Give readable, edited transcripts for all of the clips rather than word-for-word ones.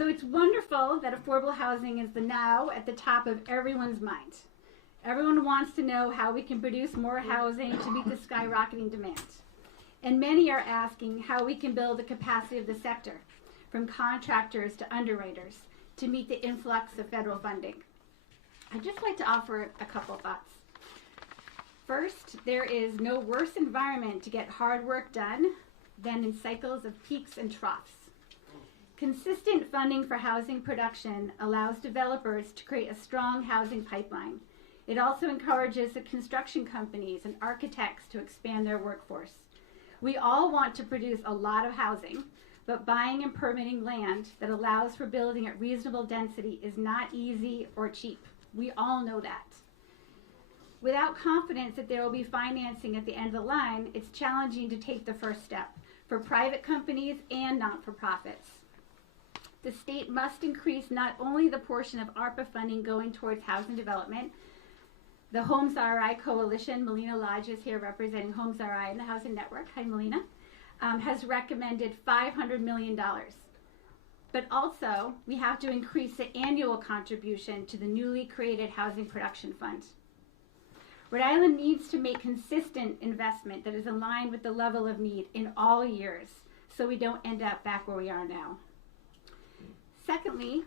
So it's wonderful that affordable housing is now at the top of everyone's mind. Everyone wants to know how we can produce more housing to meet the skyrocketing demand. And many are asking how we can build the capacity of the sector, from contractors to underwriters, to meet the influx of federal funding. I'd just like to offer a couple thoughts. First, there is no worse environment to get hard work done than in cycles of peaks and troughs. Consistent funding for housing production allows developers to create a strong housing pipeline. It also encourages the construction companies and architects to expand their workforce. We all want to produce a lot of housing, but buying and permitting land that allows for building at reasonable density is not easy or cheap. We all know that. Without confidence that there will be financing at the end of the line, it's challenging to take the first step for private companies and not-for-profits. The state must increase not only the portion of ARPA funding going towards housing development. The Homes RI Coalition, Melina Lodge is here representing Homes RI and the Housing Network, hi Melina, has recommended $500 million. But also, we have to increase the annual contribution to the newly created Housing Production Fund. Rhode Island needs to make consistent investment that is in line with the level of need in all years, so we don't end up back where we are now. Secondly,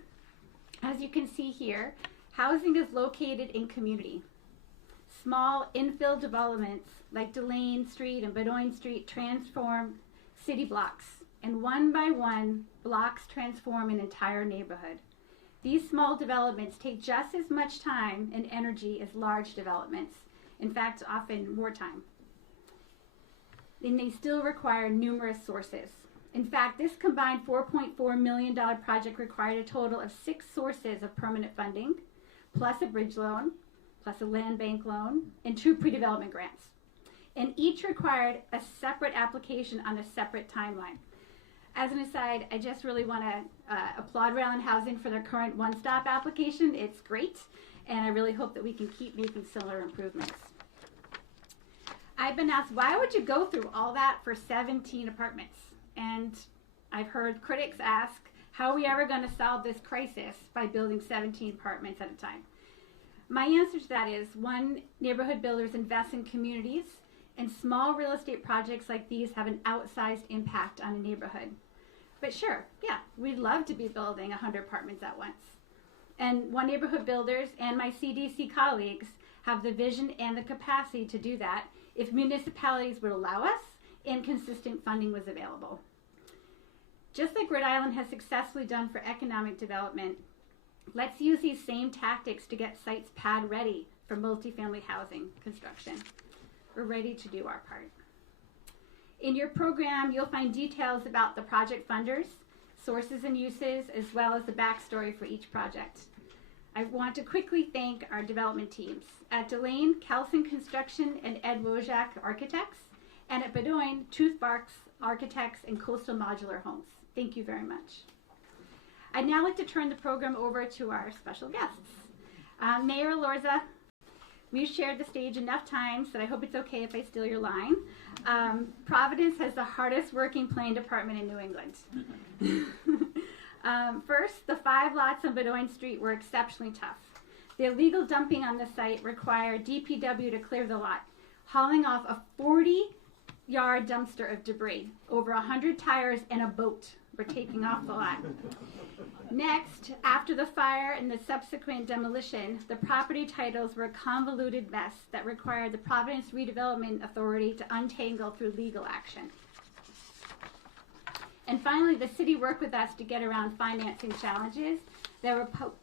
as you can see here, housing is located in community. Small infill developments like Delane Street and Bedoin Street transform city blocks, and one by one, blocks transform an entire neighborhood. These small developments take just as much time and energy as large developments. In fact, often more time. And they still require numerous sources. In fact, this combined $4.4 million project required a total of 6 sources of permanent funding, plus a bridge loan, plus a land bank loan, and 2 pre-development grants. And each required a separate application on a separate timeline. As an aside, I just really want to applaud Rhode Island Housing for their current one-stop application. It's great, and I really hope that we can keep making similar improvements. I've been asked, why would you go through all that for 17 apartments? And I've heard critics ask, how are we ever going to solve this crisis by building 17 apartments at a time? My answer to that is, one, neighborhood builders invest in communities, and small real estate projects like these have an outsized impact on a neighborhood. But sure, yeah, we'd love to be building 100 apartments at once. And One Neighborhood Builders and my CDC colleagues have the vision and the capacity to do that if municipalities would allow us and consistent funding was available. Just like Rhode Island has successfully done for economic development, let's use these same tactics to get sites pad ready for multifamily housing construction. We're ready to do our part. In your program, you'll find details about the project funders, sources and uses, as well as the backstory for each project. I want to quickly thank our development teams. At Delane, Kelson Construction and Ed Wojak Architects, and at Bedoin, Tooth Barks Architects and Coastal Modular Homes. Thank you very much. I'd now like to turn the program over to our special guests. Mayor Lorza, we've shared the stage enough times that I hope it's okay if I steal your line. Providence has the hardest working planning department in New England. First, the 5 lots on Bedoin Street were exceptionally tough. The illegal dumping on the site required DPW to clear the lot, hauling off a 40-yard dumpster of debris. Over 100 tires and a boat were taking off the lot. Next, after the fire and the subsequent demolition, the property titles were a convoluted mess that required the Providence Redevelopment Authority to untangle through legal action. And finally, the city worked with us to get around financing challenges that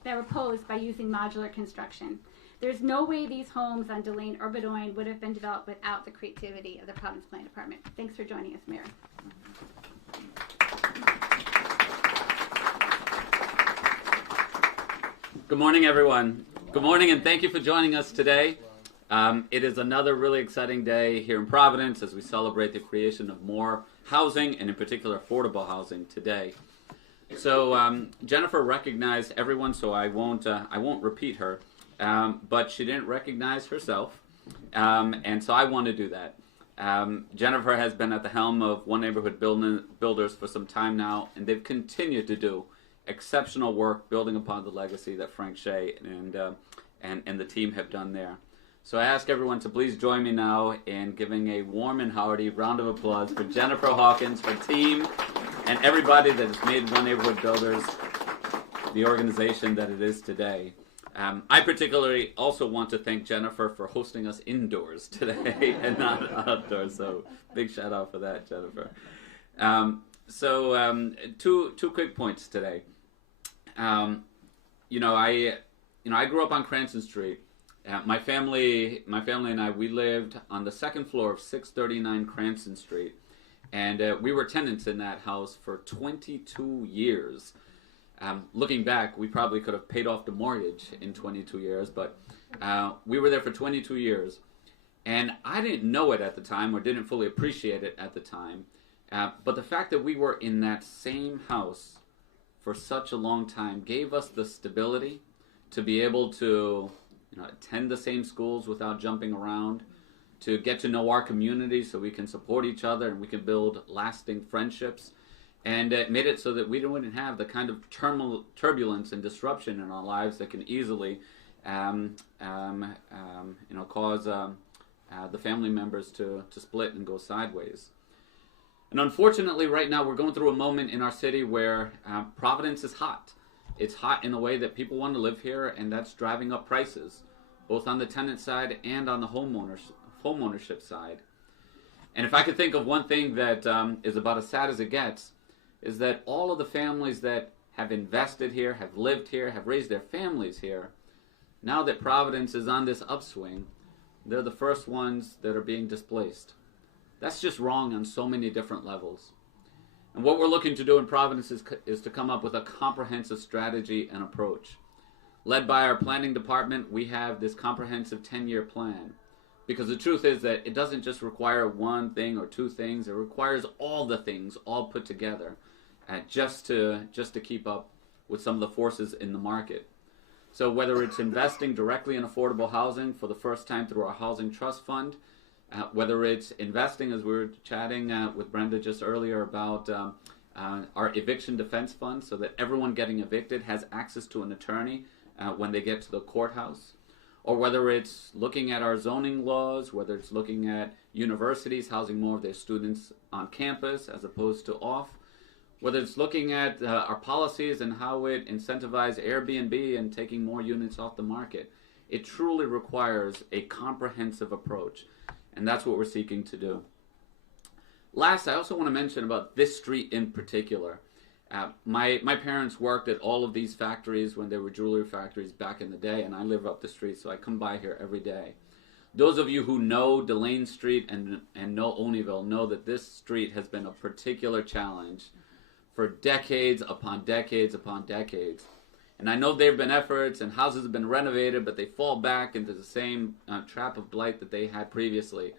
were posed by using modular construction. There's no way these homes on Delane or Bedoin would have been developed without the creativity of the Providence Planning Department. Thanks for joining us, Mayor. Good morning, everyone. Good morning, and thank you for joining us today. It is another really exciting day here in Providence as we celebrate the creation of more housing, and in particular affordable housing today. So Jennifer recognized everyone, so I won't repeat her, but she didn't recognize herself, and so I want to do that. Jennifer has been at the helm of One Neighborhood Builders for some time now, and they've continued to do exceptional work building upon the legacy that Frank Shea and the team have done there. So I ask everyone to please join me now in giving a warm and hearty round of applause for Jennifer Hawkins, her team, and everybody that has made One Neighborhood Builders the organization that it is today. I particularly also want to thank Jennifer for hosting us indoors today and not outdoors, so big shout out for that, Jennifer. Two quick points today. I grew up on Cranston Street. My family and I, we lived on the second floor of 639 Cranston Street, and we were tenants in that house for 22 years. Looking back, we probably could have paid off the mortgage in 22 years, but we were there for 22 years, and I didn't know it at the time or didn't fully appreciate it at the time, but the fact that we were in that same house for such a long time gave us the stability to be able to attend the same schools without jumping around, to get to know our community so we can support each other and we can build lasting friendships. And it made it so that we wouldn't have the kind of turbulence and disruption in our lives that can easily cause the family members to split and go sideways. And unfortunately, right now, we're going through a moment in our city where Providence is hot. It's hot in a way that people want to live here, and that's driving up prices, both on the tenant side and on the homeownership side. And if I could think of one thing that is about as sad as it gets, is that all of the families that have invested here, have lived here, have raised their families here, now that Providence is on this upswing, they're the first ones that are being displaced. That's just wrong on so many different levels. And what we're looking to do in Providence is to come up with a comprehensive strategy and approach. Led by our planning department, we have this comprehensive 10-year plan. Because the truth is that it doesn't just require one thing or two things, it requires all the things all put together just to keep up with some of the forces in the market. So whether it's investing directly in affordable housing for the first time through our Housing Trust Fund, whether it's investing, as we were chatting with Brenda just earlier about our eviction defense fund, so that everyone getting evicted has access to an attorney when they get to the courthouse, or whether it's looking at our zoning laws, whether it's looking at universities housing more of their students on campus as opposed to off, whether it's looking at our policies and how it incentivizes Airbnb and taking more units off the market. It truly requires a comprehensive approach. And that's what we're seeking to do. Last, I also want to mention about this street in particular. My parents worked at all of these factories when they were jewelry factories back in the day, and I live up the street, so I come by here every day. Those of you who know Delane Street and know Olneyville know that this street has been a particular challenge for decades upon decades upon decades. And I know there have been efforts and houses have been renovated, but they fall back into the same trap of blight that they had previously.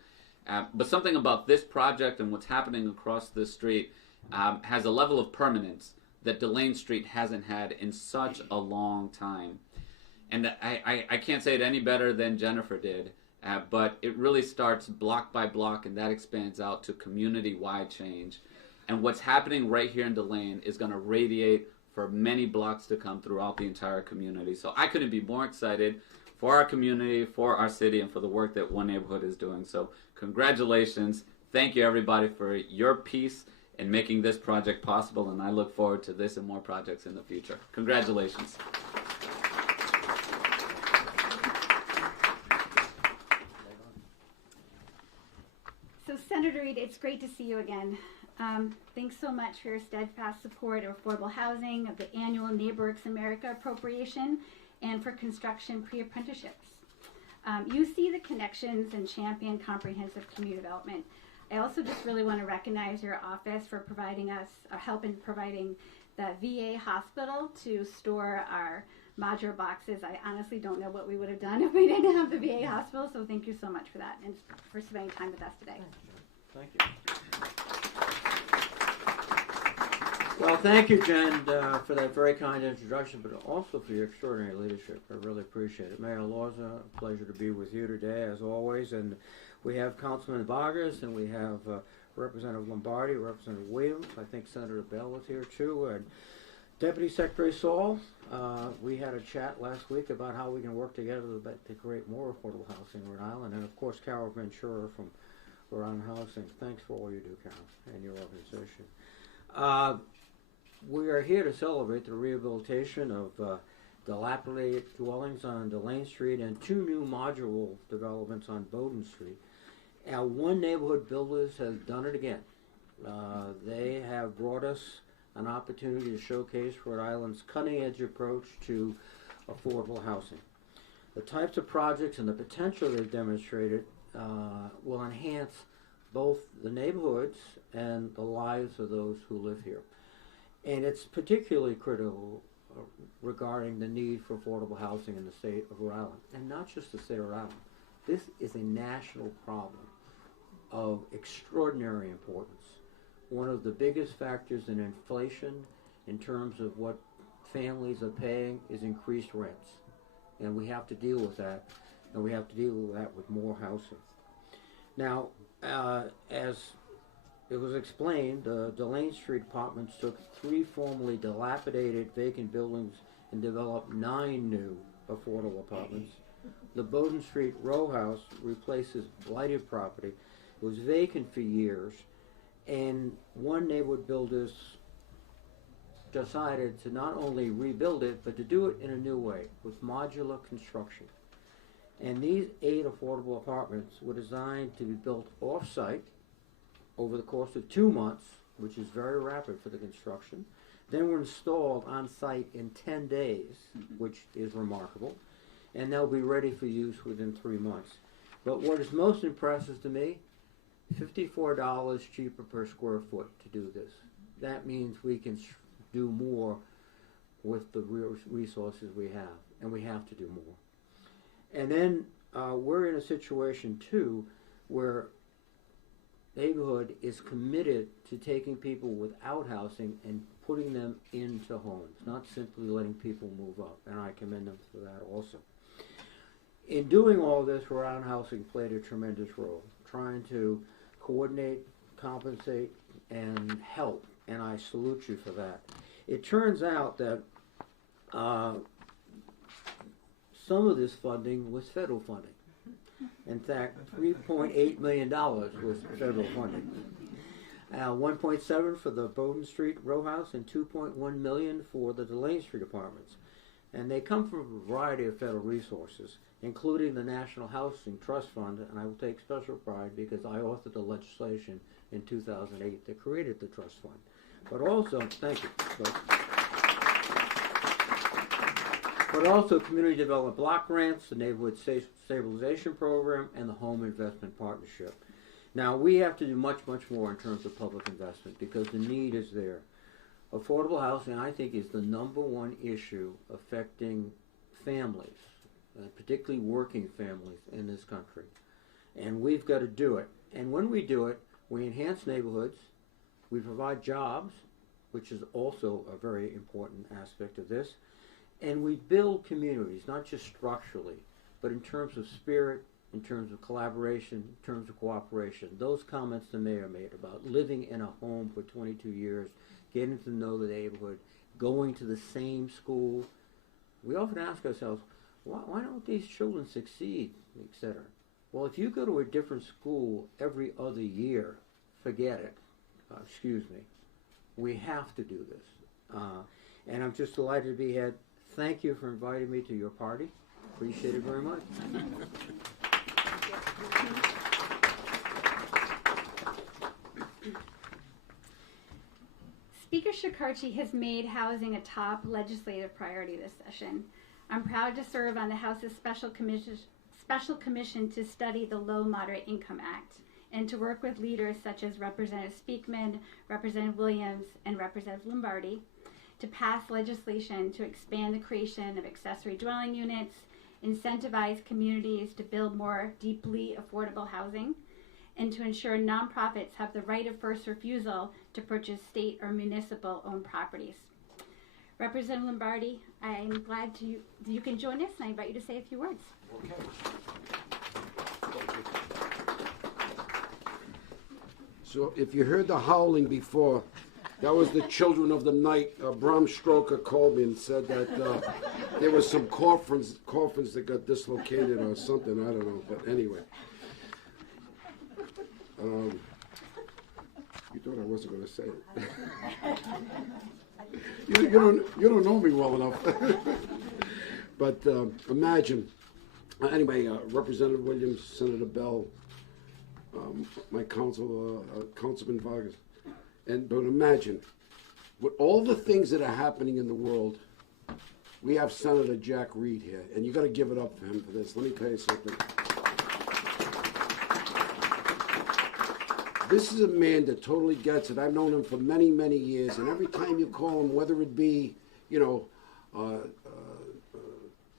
But something about this project and what's happening across this street has a level of permanence that Delane Street hasn't had in such a long time. And I can't say it any better than Jennifer did, but it really starts block by block, and that expands out to community-wide change. And what's happening right here in Delane is going to radiate for many blocks to come throughout the entire community. So I couldn't be more excited for our community, for our city, and for the work that One Neighborhood is doing. So congratulations. Thank you, everybody, for your piece in making this project possible, and I look forward to this and more projects in the future. Congratulations. So Senator Reed, it's great to see you again. Thanks so much for your steadfast support of affordable housing, of the annual NeighborWorks America appropriation, and for construction pre-apprenticeships. You see the connections and champion comprehensive community development. I also just really want to recognize your office for providing us help in providing the VA hospital to store our modular boxes. I honestly don't know what we would have done if we didn't have the VA hospital, so thank you so much for that and for spending time with us today. Thank you. Well, thank you, Jen, for that very kind introduction, but also for your extraordinary leadership. I really appreciate it. Mayor Lorza, a pleasure to be with you today, as always. And we have Councilman Vargas, and we have Representative Lombardi, Representative Williams. I think Senator Bell is here, too. And Deputy Secretary Saul, we had a chat last week about how we can work together to create more affordable housing in Rhode Island, and of course Carol Ventura from Rhode Island Housing. Thanks for all you do, Carol, and your organization. We are here to celebrate the rehabilitation of dilapidated dwellings on Delane Street and 2 new modular developments on Bowden Street. Our One Neighborhood Builders has done it again. They have brought us an opportunity to showcase Rhode Island's cutting-edge approach to affordable housing. The types of projects and the potential they've demonstrated will enhance both the neighborhoods and the lives of those who live here. And it's particularly critical regarding the need for affordable housing in the state of Rhode Island, and not just the state of Rhode Island. This is a national problem of extraordinary importance. One of the biggest factors in inflation in terms of what families are paying is increased rents. And we have to deal with that, and we have to deal with that with more housing. Now, as it was explained, the Delane Street apartments took 3 formerly dilapidated vacant buildings and developed 9 new affordable apartments. The Bowden Street row house replaces blighted property. It was vacant for years, and One Neighborhood Builders decided to not only rebuild it, but to do it in a new way with modular construction. And these 8 affordable apartments were designed to be built off-site over the course of 2 months, which is very rapid for the construction. Then were installed on-site in 10 days, which is remarkable. And they'll be ready for use within 3 months. But what is most impressive to me, $54 cheaper per square foot to do this. That means we can do more with the resources we have, and we have to do more. And then we're in a situation too where neighborhood is committed to taking people without housing and putting them into homes, not simply letting people move up, and I commend them for that also. In doing all this, Rhode Island Housing played a tremendous role, trying to coordinate, compensate, and help, and I salute you for that. It turns out that some of this funding was federal funding. In fact, $3.8 million was federal funding. 1.7 for the Bowden Street row house and $2.1 million for the Delane Street apartments. And they come from a variety of federal resources, including the National Housing Trust Fund, and I will take special pride because I authored the legislation in 2008 that created the trust fund. But also, thank you. But also community development block grants, the neighborhood stabilization program, and the home investment partnership. Now, we have to do much, much more in terms of public investment because the need is there. Affordable housing, I think, is the #1 issue affecting families, particularly working families in this country. And we've got to do it. And when we do it, we enhance neighborhoods, we provide jobs, which is also a very important aspect of this, and we build communities, not just structurally, but in terms of spirit, in terms of collaboration, in terms of cooperation. Those comments the mayor made about living in a home for 22 years, getting to know the neighborhood, going to the same school. We often ask ourselves, why don't these children succeed, etc.? Well, if you go to a different school every other year, forget it. Excuse me. We have to do this. And I'm just delighted to be here. Thank you for inviting me to your party. Appreciate it very much. Speaker Shekarchi has made housing a top legislative priority this session. I'm proud to serve on the House's Special Commission to study the Low Moderate Income Act and to work with leaders such as Representative Speakman, Representative Williams, and Representative Lombardi to pass legislation to expand the creation of accessory dwelling units, incentivize communities to build more deeply affordable housing, and to ensure nonprofits have the right of first refusal to purchase state or municipal owned properties. Representative Lombardi, I'm glad you can join us, and I invite you to say a few words. Okay. So if you heard the howling before, That was the children of the night. Bram Stoker called me and said that there was some coffins that got dislocated or something. I don't know. But anyway. You thought I wasn't going to say it. you don't know me well enough. But imagine. Anyway, Representative Williams, Senator Bell, my Councilman Vargas. But imagine, with all the things that are happening in the world, we have Senator Jack Reed here, and you got to give it up for him for this. Let me tell you something. This is a man that totally gets it. I've known him for many, many years, and every time you call him, whether it be,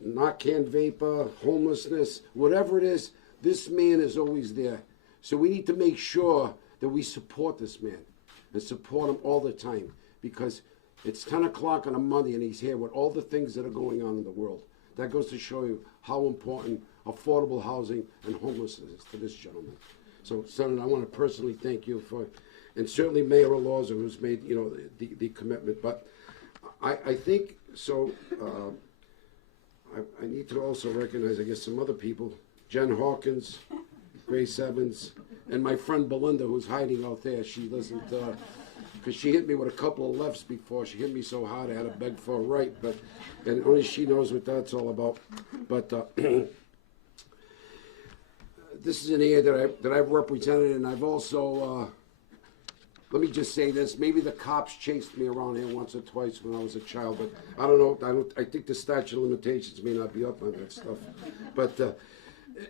Narcan vapor, homelessness, whatever it is, this man is always there. So we need to make sure that we support this man and support him all the time, because it's 10 o'clock on a Monday and he's here with all the things that are going on in the world. That goes to show you how important affordable housing and homelessness is to this gentleman. So, Senator, I want to personally thank you for, and certainly Mayor Alorza, who's made, the commitment. But I think, so I need to also recognize, I guess, some other people. Jen Hawkins, Grace Evans, and my friend Belinda, who's hiding out there. She doesn't, because she hit me with a couple of lefts before. She hit me so hard I had to beg for a right, and only she knows what that's all about. But this is an area that I've represented, and I've also, let me just say this, maybe the cops chased me around here once or twice when I was a child, but I don't know, I think the statute of limitations may not be up on that stuff. But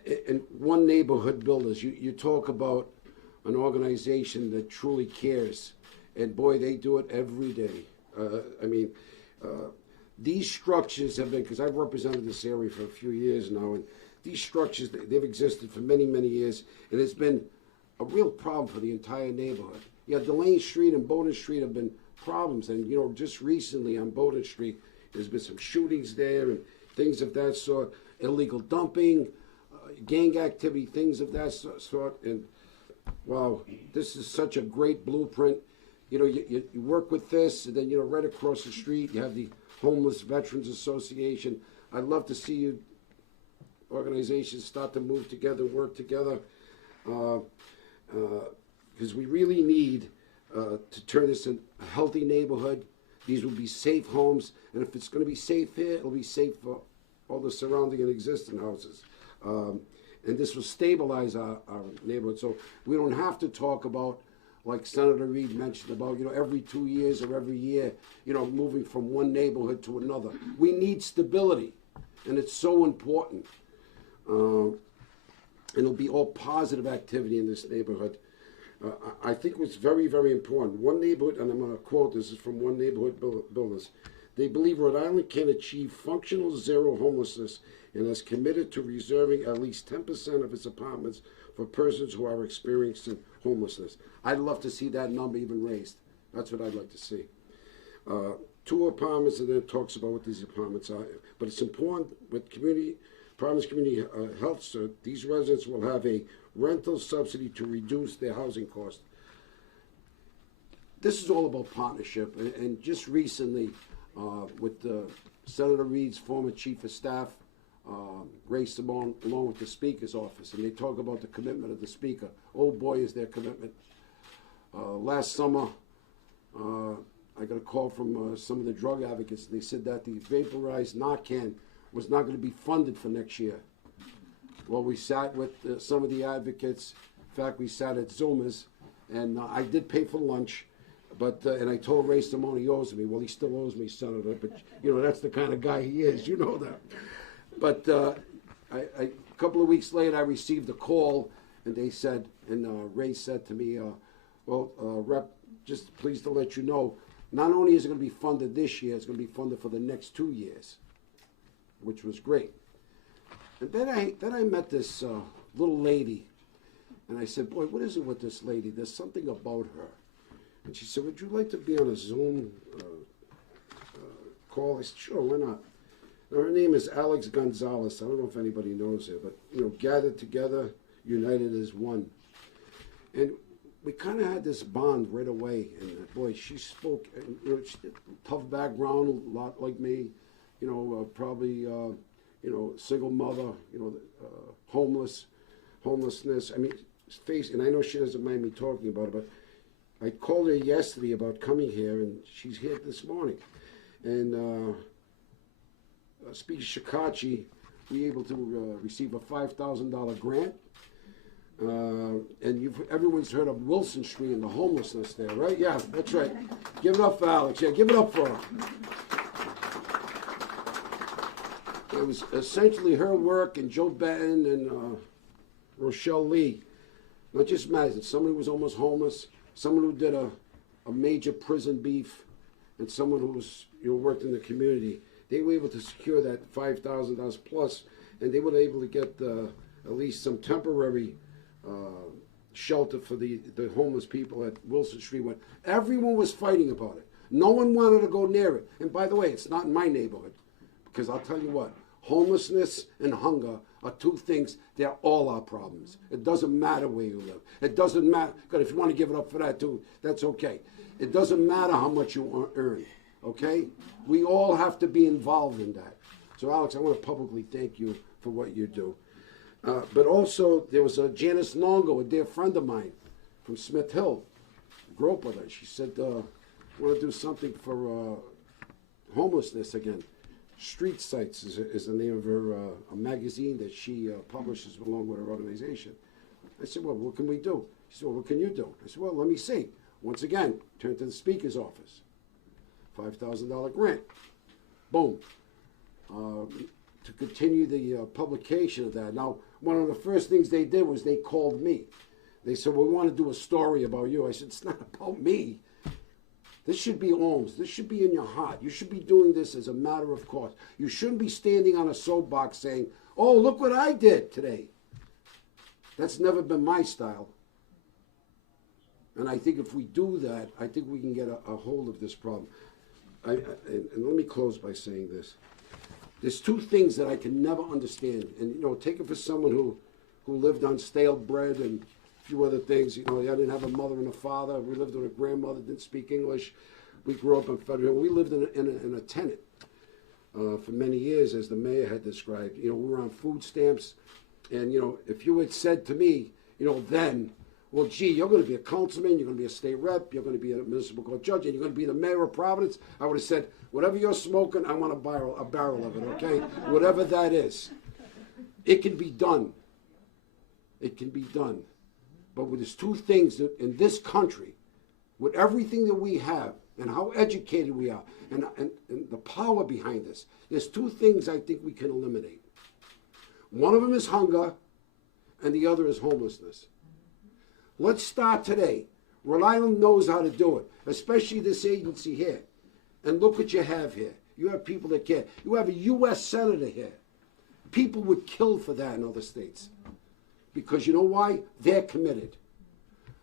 in One Neighborhood Builders, you talk about an organization that truly cares, and boy, they do it every day. These structures have been, because I've represented this area for a few years now, and these structures, they've existed for many, many years, and it's been a real problem for the entire neighborhood. Yeah, Delane Street and Bowden Street have been problems, and just recently on Bowden Street, there's been some shootings there and things of that sort, illegal dumping, gang activity, things of that sort. And wow, this is such a great blueprint. You work with this, and then right across the street you have the Homeless Veterans Association. I'd love to see you organizations start to move together, work together, because we really need to turn this into a healthy neighborhood. These will be safe homes, and if it's going to be safe here, it'll be safe for all the surrounding and existing houses. And this will stabilize our neighborhood, so we don't have to talk about, like Senator Reed mentioned, about every 2 years or every year, moving from one neighborhood to another. We need stability, and it's so important. And it'll be all positive activity in this neighborhood. I think what's very, very important, One Neighborhood, and I'm going to quote, this is from One Neighborhood Builders, they believe Rhode Island can achieve functional zero homelessness and is committed to reserving at least 10% of its apartments for persons who are experiencing homelessness. I'd love to see that number even raised. That's what I'd like to see. 2 apartments, and then it talks about what these apartments are. But it's important with Providence Community Health, so these residents will have a rental subsidy to reduce their housing cost. This is all about partnership, and just recently with Senator Reed's former chief of staff, Ray Simone, along with the Speaker's office, and they talk about the commitment of the Speaker. Oh boy, is their commitment. Last summer, I got a call from some of the drug advocates, and they said that the vaporized Narcan was not going to be funded for next year. Well, we sat with some of the advocates. In fact, we sat at Zuma's, and I did pay for lunch, but and I told Ray Simone he owes me. Well, he still owes me, Senator, but that's the kind of guy he is. You know that. But a couple of weeks later, I received a call, and they said, and Ray said to me, Rep, just pleased to let you know, not only is it going to be funded this year, it's going to be funded for the next 2 years, which was great. And then I met this little lady, and I said, boy, what is it with this lady? There's something about her. And she said, would you like to be on a Zoom call? I said, sure, why not? Now, her name is Alex Gonzalez. I don't know if anybody knows her, but, gathered together, united as one. And we kind of had this bond right away. And boy, she spoke, tough background, a lot like me, probably, single mother, homelessness. I mean, and I know she doesn't mind me talking about it, but I called her yesterday about coming here, and she's here this morning. And Speaker Shikachi, we were able to receive a $5,000 grant. And everyone's heard of Wilson Street and the homelessness there, right? Yeah, that's right. Give it up for Alex. Yeah, give it up for her. It was essentially her work and Joe Benton and Rochelle Lee. Not just Madison. Somebody who was almost homeless, someone who did a major prison beef, and someone who was worked in the community. They were able to secure that $5,000 plus, and they were able to get at least some temporary shelter for the homeless people at Wilson Street. When everyone was fighting about it, no one wanted to go near it. And by the way, it's not in my neighborhood, because I'll tell you what, homelessness and hunger are two things. They're all our problems. It doesn't matter where you live. It doesn't matter. God, if you want to give it up for that too, that's okay. It doesn't matter how much you earn. Okay, we all have to be involved in that. So, Alex, I want to publicly thank you for what you do. But also, there was Janice Longo, a dear friend of mine from Smith Hill. Grew up with her. She said, I want to do something for homelessness again. Street Sites is the name of her a magazine that she publishes along with her organization. I said, well, what can we do? She said, well, what can you do? I said, well, let me see. Once again, turn to the Speaker's office. $5,000 grant. Boom. To continue the publication of that. Now, one of the first things they did was they called me. They said, well, we want to do a story about you. I said, it's not about me. This should be alms. This should be in your heart. You should be doing this as a matter of course. You shouldn't be standing on a soapbox saying, oh, look what I did today. That's never been my style. And I think if we do that, I think we can get a hold of this problem. And let me close by saying this. There's two things that I can never understand. And, take it for someone who lived on stale bread and a few other things. I didn't have a mother and a father. We lived with a grandmother, didn't speak English. We grew up in Federal. We lived in a tenant for many years, as the mayor had described. We were on food stamps. And, if you had said to me, then, well, gee, you're going to be a councilman, you're going to be a state rep, you're going to be a municipal court judge, and you're going to be the mayor of Providence, I would have said, whatever you're smoking, I want a barrel of it, okay? Whatever that is. It can be done. It can be done. But there's two things that in this country, with everything that we have, and how educated we are, and the power behind this, there's two things I think we can eliminate. One of them is hunger, and the other is homelessness. Let's start today. Rhode Island knows how to do it, especially this agency here. And look what you have here. You have people that care. You have a U.S. Senator here. People would kill for that in other states. Because you know why? They're committed.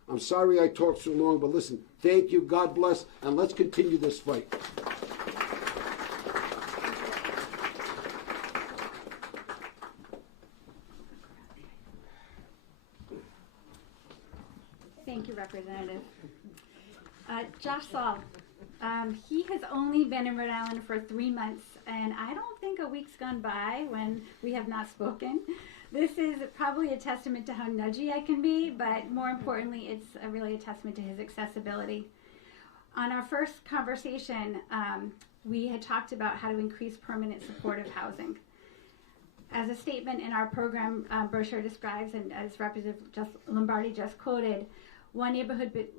I'm sorry I talked so long, but listen, thank you, God bless, and let's continue this fight. Thank you, Representative. Josh Saul, he has only been in Rhode Island for 3 months, and I don't think a week's gone by when we have not spoken. This is probably a testament to how nudgy I can be, but more importantly, it's really a testament to his accessibility. On our first conversation, we had talked about how to increase permanent supportive housing. As a statement in our program brochure describes, and as Representative Lombardi just quoted, one neighborhood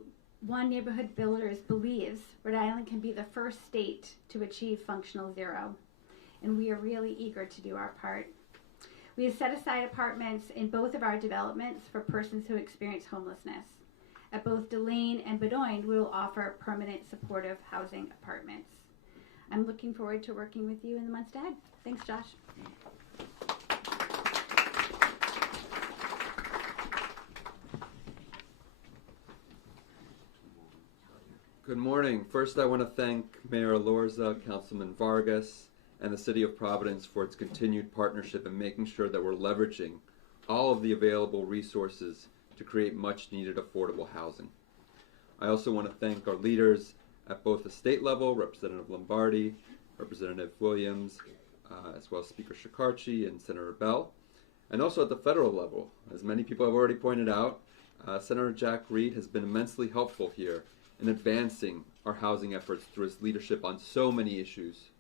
builders believes Rhode Island can be the first state to achieve functional zero, and we are really eager to do our part. We have set aside apartments in both of our developments for persons who experience homelessness. At both Delane and Bedoin, we will offer permanent supportive housing apartments. I'm looking forward to working with you in the months ahead. Thanks, Josh. Good morning. First, I want to thank Mayor Lorza, Councilman Vargas, and the City of Providence for its continued partnership in making sure that we're leveraging all of the available resources to create much needed affordable housing. I also want to thank our leaders at both the state level, Representative Lombardi, Representative Williams, as well as Speaker Shikarchi and Senator Bell, and also at the federal level. As many people have already pointed out, Senator Jack Reed has been immensely helpful here in advancing our housing efforts through his leadership on so many issues.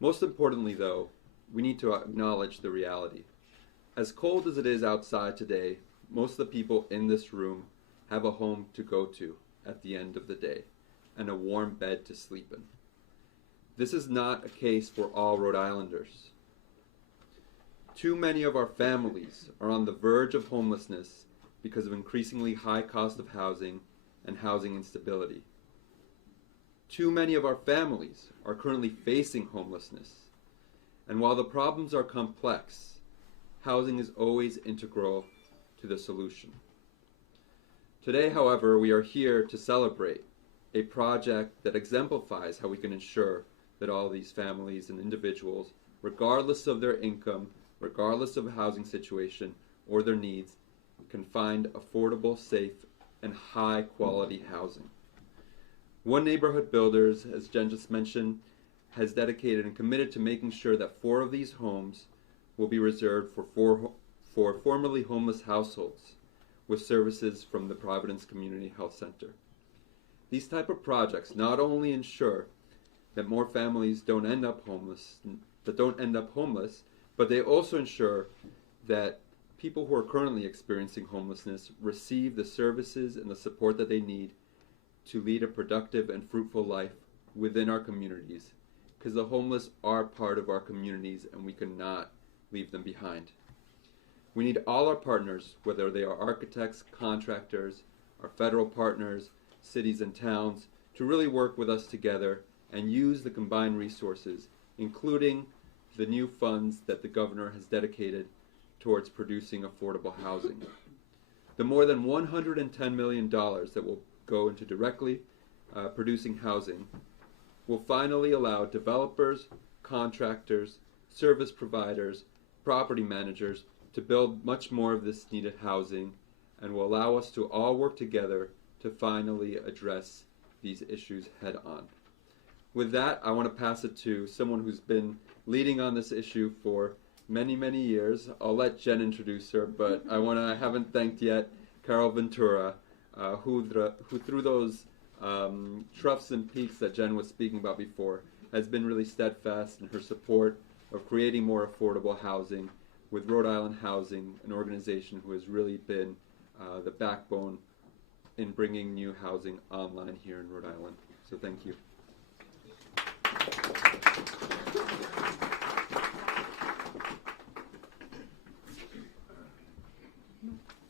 Most importantly, though, we need to acknowledge the reality. As cold as it is outside today, most of the people in this room have a home to go to at the end of the day and a warm bed to sleep in. This is not a case for all Rhode Islanders. Too many of our families are on the verge of homelessness because of increasingly high cost of housing and housing instability. Too many of our families are currently facing homelessness. And while the problems are complex, housing is always integral to the solution. Today, however, we are here to celebrate a project that exemplifies how we can ensure that all these families and individuals, regardless of their income, regardless of a housing situation or their needs, can find affordable, safe, and high-quality housing. One Neighborhood Builders, as Jen just mentioned, has dedicated and committed to making sure that 4 of these homes will be reserved for formerly homeless households with services from the Providence Community Health Center. These type of projects not only ensure that more families don't end up homeless, but they also ensure that people who are currently experiencing homelessness receive the services and the support that they need to lead a productive and fruitful life within our communities, because the homeless are part of our communities and we cannot leave them behind. We need all our partners, whether they are architects, contractors, our federal partners, cities and towns, to really work with us together and use the combined resources, including the new funds that the governor has dedicated towards producing affordable housing. The more than $110 million that will go into directly producing housing will finally allow developers, contractors, service providers, property managers to build much more of this needed housing, and will allow us to all work together to finally address these issues head on. With that, I want to pass it to someone who's been leading on this issue for many, many years. I'll let Jen introduce her, but I haven't thanked yet Carol Ventura, who through those troughs and peaks that Jen was speaking about before, has been really steadfast in her support of creating more affordable housing with Rhode Island Housing, an organization who has really been the backbone in bringing new housing online here in Rhode Island. So thank you.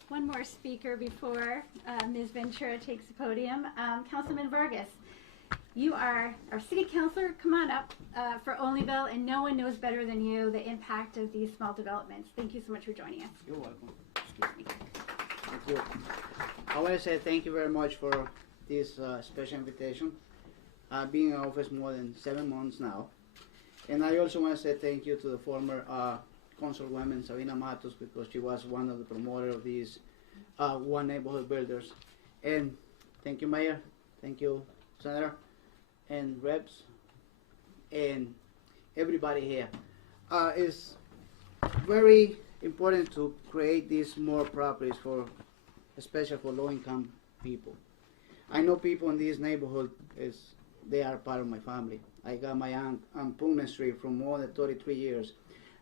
One more speaker before Ms. Ventura takes the podium. Councilman Vargas, you are our city councilor. Come on up for Olneyville, and no one knows better than you the impact of these small developments. Thank you so much for joining us. You're welcome. Excuse me. Thank you. I want to say thank you very much for this special invitation. I've been in office more than 7 months now. And I also want to say thank you to the former Councilwoman Sabina Matos, because she was one of the promoters of these One Neighborhood Builders. And thank you, Mayor. Thank you, Senator, and reps, and everybody here. It's very important to create these more properties for, especially for low-income people. I know people in this neighborhood, they are part of my family. I got my aunt on Pullman Street for more than 33 years.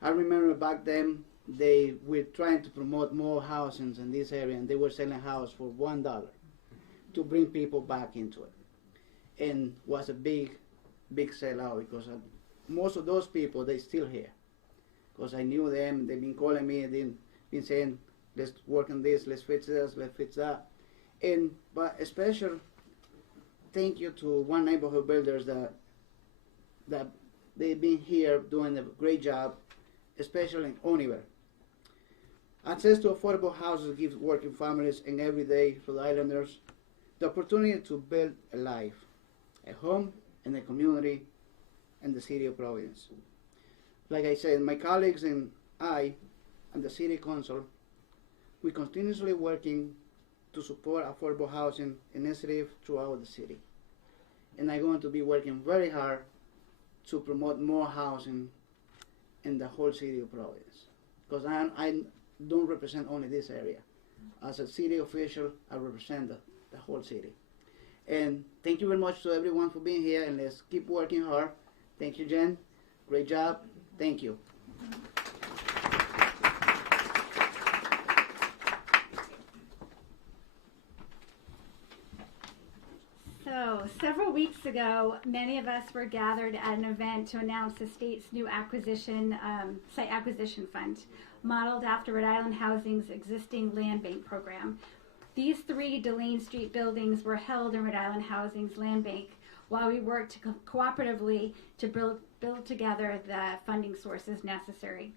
I remember back then, they were trying to promote more housing in this area, and they were selling houses for $1 to bring people back into it. And was a big sellout, because most of those people, they still here. Because I knew them, they've been calling me, and they've been saying, let's work on this, let's fix this, let's fix that. But a special thank you to One Neighborhood Builders that they've been here doing a great job, especially in Olneyville. Access to affordable houses gives working families and everyday Rhode Islanders the opportunity to build a life, a home, and a community in the city of Providence. Like I said, my colleagues and I, and the city council, we're continuously working to support affordable housing initiative throughout the city. And I'm going to be working very hard to promote more housing in the whole city of Providence. Because I don't represent only this area. As a city official, I represent the whole city. And thank you very much to everyone for being here, and let's keep working hard. Thank you, Jen. Great job. Thank you. So, several weeks ago, many of us were gathered at an event to announce the state's new site acquisition fund, modeled after Rhode Island Housing's existing land bank program. These 3 Delane Street buildings were held in Rhode Island Housing's land bank while we worked cooperatively to build together the funding sources necessary.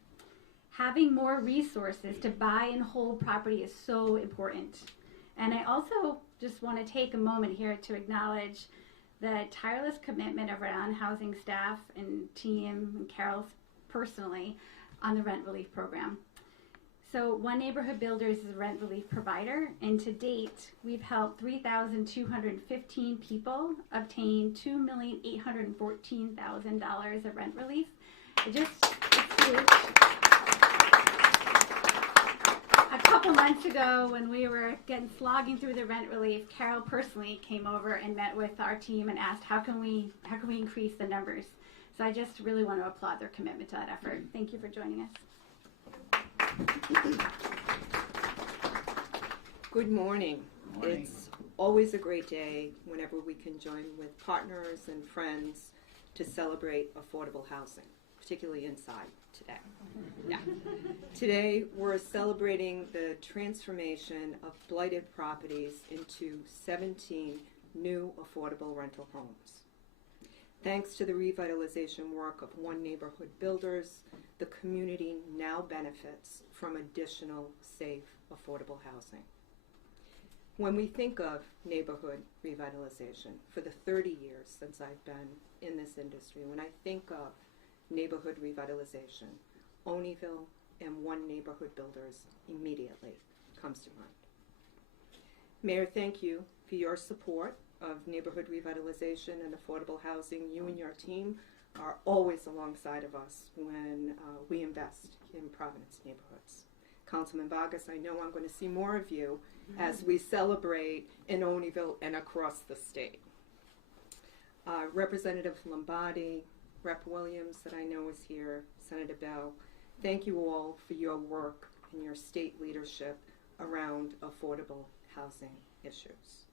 Having more resources to buy and hold property is so important. And I also just want to take a moment here to acknowledge the tireless commitment of Rhode Island Housing staff and team, and Carol personally, on the rent relief program. So One Neighborhood Builders is a rent relief provider, and to date, we've helped 3,215 people obtain $2,814,000 of rent relief. It's huge. A couple months ago, when we were slogging through the rent relief, Carol personally came over and met with our team and asked, how can we increase the numbers? So I just really want to applaud their commitment to that effort. Thank you for joining us. Good morning. It's always a great day whenever we can join with partners and friends to celebrate affordable housing, particularly inside today. Yeah. Today we're celebrating the transformation of blighted properties into 17 new affordable rental homes. Thanks to the revitalization work of One Neighborhood Builders, the community now benefits from additional safe, affordable housing. When we think of neighborhood revitalization, for the 30 years since I've been in this industry, when I think of neighborhood revitalization, Olneyville and One Neighborhood Builders immediately comes to mind. Mayor, thank you for your support of neighborhood revitalization and affordable housing. You and your team are always alongside of us when we invest in Providence neighborhoods. Councilman Vargas, I know I'm going to see more of you as we celebrate in Olneyville and across the state. Representative Lombardi, Rep. Williams, that I know is here, Senator Bell, thank you all for your work and your state leadership around affordable housing issues.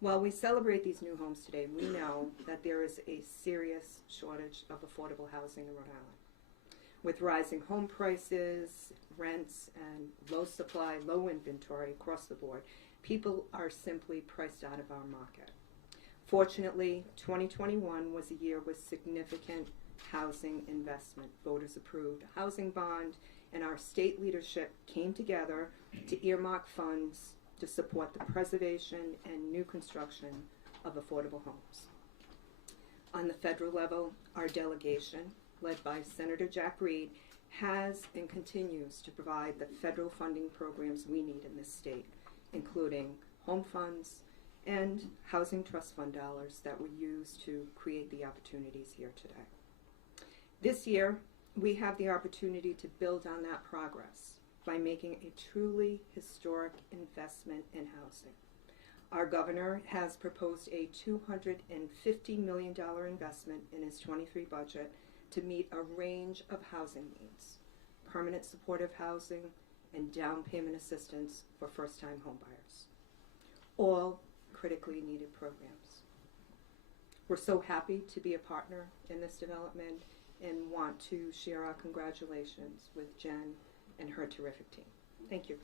While we celebrate these new homes today, we know that there is a serious shortage of affordable housing in Rhode Island. With rising home prices, rents, and low supply, low inventory across the board, people are simply priced out of our market. Fortunately, 2021 was a year with significant housing investment. Voters approved a housing bond, and our state leadership came together to earmark funds to support the preservation and new construction of affordable homes. On the federal level, our delegation, led by Senator Jack Reed, has and continues to provide the federal funding programs we need in this state, including home funds and housing trust fund dollars that we use to create the opportunities here today. This year, we have the opportunity to build on that progress by making a truly historic investment in housing. Our governor has proposed a $250 million investment in his 23 budget to meet a range of housing needs: permanent supportive housing and down payment assistance for first-time homebuyers, all critically needed programs. We're so happy to be a partner in this development and want to share our congratulations with Jen and her terrific team. Thank you.